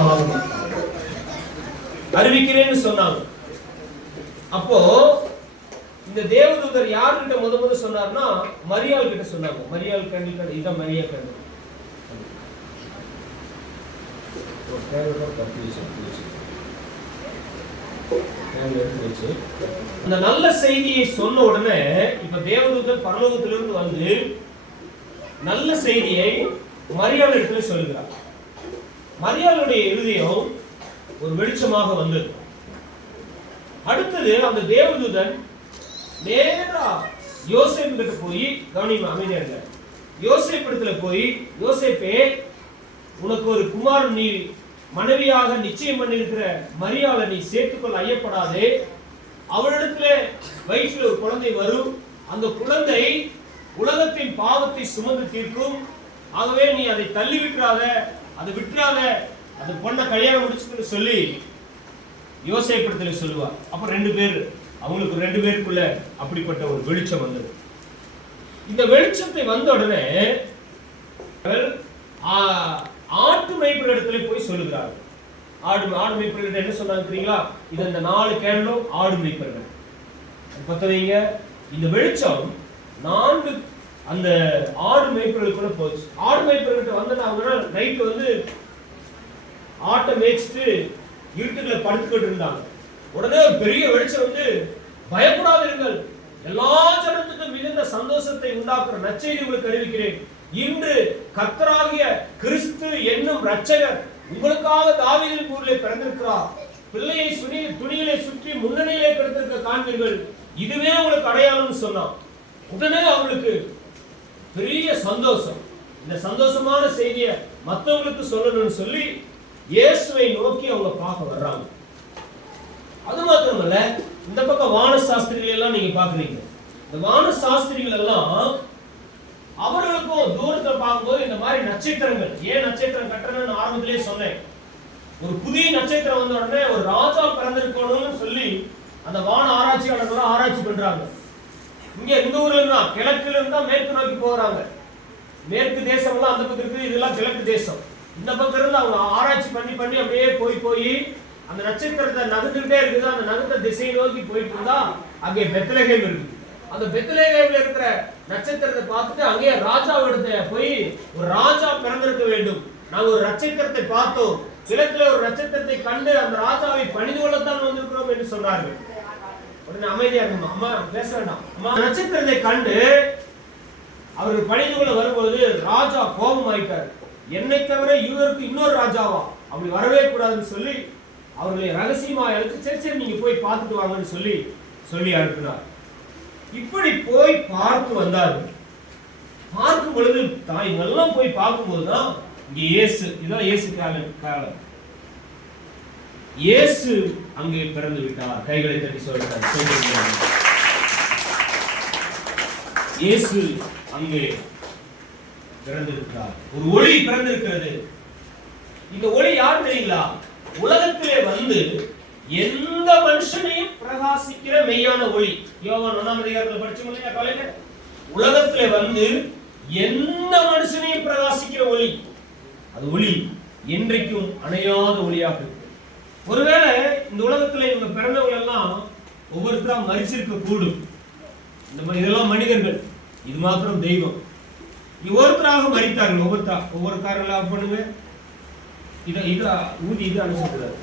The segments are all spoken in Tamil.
வெளிச்சமாகும் அறிவிக்கிறேன்னு சொன்னாங்க. அப்போ இந்த தேவதூதர் யார்கிட்ட முத சொன்னார்னா மரியாள் கிட்ட சொன்னாங்க. மரியாள் கண்ணில் இதான் மரியா கண்ணு அந்த நல்ல செய்தியை சொன்ன உடனே இப்ப தேவதூதர் பரலோகத்திலிருந்து வந்து நல்ல செய்தியை மரியாள் இடத்துல சொல்லுகிறார். மரியாளுடைய இருதயம் ஒரு வெளிச்சமாக வந்தது. அடுத்தது அந்த தேவதூதன் நேரா யோசேப்பு கிட்ட போய், கவனிமா அமைதியா இருங்க, யோசேப்பு இடத்துல போய், யோசேப்பே உனக்கு ஒரு குமாரன் நீ மனைவியாக நிச்சயம் பண்ணிருக்கிற மரியாளை நீ சேர்த்துக்கொள்ள ஐயப்படாதே. அவளிடத்துல வயிற்றில் ஒரு குழந்தை வரும். அந்த குழந்தை உலகத்தின் பாவத்தை சுமந்து தீர்க்கும். ஆகவே நீ அதை தள்ளி விட்டுறாத, அதை விட்டுறாத, அது பொண்ணை கல்யாணம் முடிச்சுன்னு சொல்லி யோசேப்பிடத்துல சொல்லுவார். அப்ப அவங்களுக்கு ரெண்டு பேருக்குள்ள அப்படிப்பட்ட ஒரு வெளிச்சம் வந்தது. இந்த வெளிச்சத்தை வந்த உடனே ஆட்டு மேய்ப்பர் இடத்துல போய் சொல்லுகிறார். ஆடு மேய்ப்பர்கள் என்ன சொன்னாங்க தெரியுங்களா? இது இந்த 4 கேண்டலும் ஆடு மேய்ப்பர்கள் பத்தவங்க. இந்த வெளிச்சம் 4 அந்த ஆடு மேய்ப்பர்களுக்குள்ள போச்சு. ஆடு மேய்ப்பர்கிட்ட வந்து அவங்க நைட்டு வந்து ஆட்டை மேய்ச்சிட்டு இருட்டுக்குள்ள படுத்துக்கிட்டு இருந்தாங்க. உடனே ஒரு பெரிய வெளிச்சம் வந்து, பயப்படாதீர்கள், எல்லா ஜனத்துக்கும் மிகுந்த சந்தோஷத்தை உண்டாக்குற நற்செய்தி உங்களுக்கு அறிவிக்கிறேன். இன்று கர்த்தராகிய கிறிஸ்து என்னும் இரட்சகர் உங்களுக்காக தாவீதின் ஊரிலே பிறந்திருக்கிறார். பிள்ளையை துணியிலே சுற்றி முன்னணியிலே பிறந்திருக்க காண்பீர்கள். இதுவே உங்களுக்கு அடையாளம் சொன்னான். உடனே அவங்களுக்கு பெரிய சந்தோஷம். இந்த சந்தோஷமான செய்தியை மற்றவங்களுக்கு சொல்லணும்னு சொல்லி இயேசுவை நோக்கி அவங்க பார்க்க வர்றாங்க. அது மாத்திரமல்ல, இந்த பக்கம் வான சாஸ்திரிகள் எல்லாம் நீங்க பாக்குறீங்க. இந்த வான சாஸ்திரிகள் எல்லாம் அவர்களுக்கும் தூரத்துல பார்க்கும்போது இந்த மாதிரி நட்சத்திரங்கள், ஏன் நட்சத்திரம் கட்டணும்னு ஆரம்பத்திலே சொன்னேன். ஒரு புதிய நட்சத்திரம் வந்த உடனே ஒரு ராஜா பிறந்திருக்கணும்னு சொல்லி அந்த வான ஆராய்ச்சியாளர்கள் ஆராய்ச்சி பண்றாங்க. இங்க இந்த ஊர்ல இருந்தா கிழக்குல இருந்தா மேற்கு நோக்கி போறாங்க. மேற்கு தேசம் எல்லாம் அந்த பக்கம் இருக்குது, இதெல்லாம் கிழக்கு தேசம். இந்த பக்கம் இருந்து அவங்க ஆராய்ச்சி பண்ணி அப்படியே போய் அந்த நட்சத்திரத்தை நகர்ந்துட்டே இருக்குது. அந்த நகர்ந்த திசையை நோக்கி போயிட்டு இருந்தா அங்கே பெத்லகேம் இருக்குது. அந்த பெத்லகேம்ல இருக்கிற நட்சத்திரத்தை பார்த்துட்டு அங்கே ராஜாவிடத்தை போய், ஒரு ராஜா பிறந்திருக்க வேண்டும், நாங்கள் ஒரு நட்சத்திரத்தை பார்த்தோம், சிலத்துல ஒரு நட்சத்திரத்தை கண்டு அந்த ராஜாவை பணிந்து கொள்ளத்தான் வந்திருக்கிறோம் என்று சொன்னார்கள். உடனே அமைதியா இருக்குமா, அம்மா பேச வேண்டாம், அம்மா நட்சத்திரத்தை கண்டு அவர்கள் பணிந்து கொள்ள வரும்போது ராஜா கோபம் ஆயிட்டார். என்னை தவிர இவருக்கு இன்னொரு ராஜாவா, அப்படி வரவே கூடாதுன்னு சொல்லி அவர்களை ரகசியமா அழைத்து சரி நீங்க போய் பார்த்துட்டு வாங்கன்னு சொல்லி அனுப்பினார். இப்படி போய் பார்த்து வந்தார்கள். பார்க்கும் பொழுது இவெல்லாம் போய் பார்க்கும்போதுதான் இங்க இயேசு, இதான் இயேசு காலம், இயேசு அங்கே பிறந்து விட்டார். கைகளை தட்டி சொல்றார், இயேசு அங்கே பிறந்திருக்கிறார். ஒரு ஒளி பிறந்திருக்கிறது. இந்த ஒளி யார் தெரியுங்களா? உலகத்திலே வந்து எந்த மனுஷனையும் பிரகாசிக்கிற மெய்யான ஒளி. யோவான் 1ஆம் அதிகாரத்துல படிச்சோம் இல்லையா காலையில? உலகத்திலே வந்து எந்த மனுஷனையும் பிரகாசிக்கிற ஒளி, அது ஒளி என்றைக்கும் அணையாத ஒளியாக இருக்கு. ஒருவேளை இந்த உலகத்துல இவங்க பிறந்தவங்க எல்லாம் ஒவ்வொருத்தரா மரிச்சிருக்க கூடும். இதெல்லாம் மனிதர்கள், இது மாத்திரம் தெய்வம். ஒவ்வொருத்தராக மரித்தார்கள். ஒவ்வொரு காரணம் பண்ணுங்க, இதை ஊதி இது அனுப்பிச்சுக்கிறார்.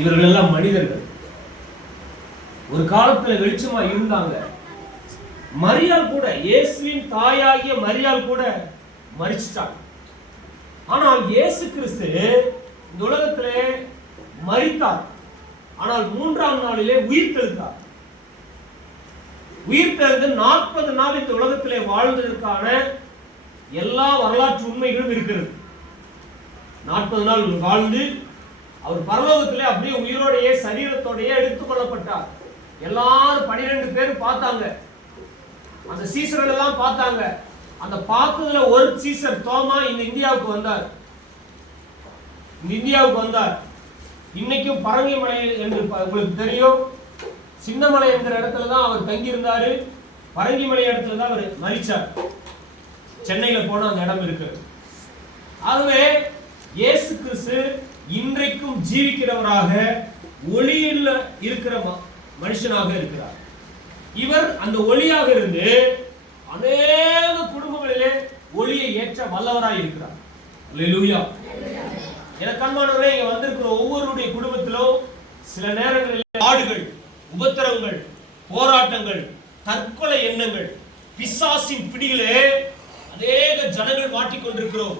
இவர்கள் எல்லாம் மனிதர்கள். ஒரு காலத்துல வெளிச்சமா இருந்தாங்க. மரியாள் கூட, இயேசுவின் தாயாகிய மரியாள் கூட மரிச்சிட்டாங்க. ஆனால் இயேசு கிறிஸ்து இந்த உலகத்திலே மரித்தார். ஆனால் 3ஆம் நாளிலே உயிர் தெழுந்தார். உயிர் தெழுந்து 40 நாள் இந்த உலகத்திலே வாழ்ந்ததற்கான எல்லா வரலாற்று உண்மைகளும் இருக்கிறது. 40 நாள் வாழ்ந்து அவர் பரலோகத்திலே அப்படியே உயிரோடையே சரீரத்தோடையே எடுத்துக் கொள்ளப்பட்டார். எல்லாரும் 12 பேர் பார்த்தாங்க. அந்த சீசர்கள் எல்லாம் பார்த்தாங்க. அந்த பார்த்ததுல ஒரு சீசர் தோமா இந்தியாவுக்கு வந்தார். இன்னைக்கும் பரங்கிமலை என்று உங்களுக்கு தெரியும். சின்னமலை என்கிற இடத்துல தான் அவர் தங்கியிருந்தாரு. பரங்கிமலை இடத்துல தான் அவர் மரிச்சார். சென்னையில போன அந்த இடம் இருக்கு. ஆகவே இயேசு கிறிஸ்து இன்றைக்கும் ஜீவிக்கிறவராக ஒளியில் இருக்கிற மனுஷனாக இருக்கிறார். இவர் அந்த ஒளியாக இருந்து அநேக குடும்பங்களிலே ஒளியை ஏற்ற வல்லவராய் இருக்கிறார். அல்லேலூயா. எனக்கு அன்பானவரே, இங்க வந்திருக்கிற ஒவ்வொருடைய குடும்பத்திலும் சில நேரங்களில் ஆடுகள், உபத்திரவங்கள், போராட்டங்கள், தற்கொலை எண்ணங்கள், பிசாசின் பிடியிலே அநேக ஜனங்கள் மாட்டிக்கொண்டிருக்கிறோம்.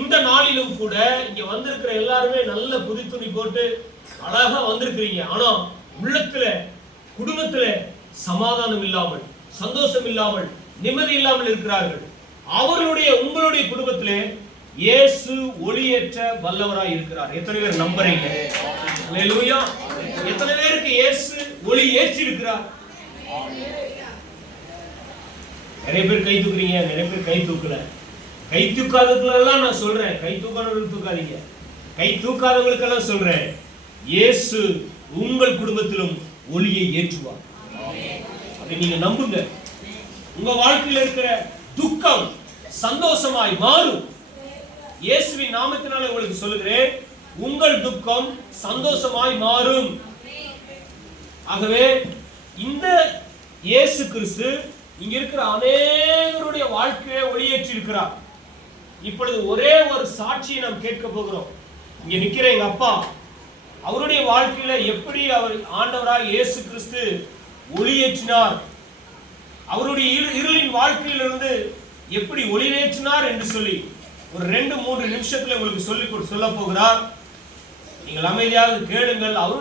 இந்த நாளிலும் கூட இங்க வந்திருக்கிற எல்லாருமே நல்ல புது துணி போட்டு அழகா வந்திருக்கிறீங்க. ஆனா உள்ளத்துல, குடும்பத்துல சமாதானம் இல்லாமல், சந்தோஷம் இல்லாமல், நிம்மதி இல்லாமல் இருக்கிறார்கள். அவர்களுடைய உங்களுடைய குடும்பத்திலே இயேசு ஒளியேற்ற வல்லவராய் இருக்கிறார். எத்தனை பேர் நம்புறீங்க? அல்லேலூயா. எத்தனை பேருக்கு இயேசு ஒளி ஏற்றி இருக்கிறார்? நிறைய பேர் கை தூக்குறீங்க, நிறைய பேர் கை தூக்கல. கை தூக்காதவங்களுக்கெல்லாம் நான் சொல்றேன், கை தூக்காதவங்களுக்கு தூக்காதீங்க. கை தூக்காதவங்களுக்கெல்லாம் சொல்றேன், இயேசு உங்கள் குடும்பத்திலும் ஒளியை ஏற்றுவார். அதை நீங்க நம்புங்க. உங்க வாழ்க்கையில் இருக்கிற துக்கம் சந்தோஷமாய் மாறும். இயேசுவின் நாமத்தினால உங்களுக்கு சொல்லுகிறேன், உங்கள் துக்கம் சந்தோஷமாய் மாறும். ஆகவே இந்த இயேசு கிறிஸ்து இங்க இருக்கிற அநேகருடைய வாழ்க்கையை ஒளியேற்றி இருக்கிறார். இப்பொழுது ஒரே ஒரு சாட்சியை நாம் கேட்க போகிறோம். இங்க நிக்கிற எங்க அப்பா, அவருடைய வாழ்க்கையில எப்படி அவர் ஆண்டவராய் இயேசு கிறிஸ்து ஒளியேற்றினார், அவருடைய இருளின் வாழ்க்கையிலிருந்து எப்படி ஒளியேற்றினார் என்று சொல்லி ஒரு 2-3 நிமிஷத்துல உங்களுக்கு சொல்ல போகிறார். நீங்கள் அமைதியாக கேளுங்கள்.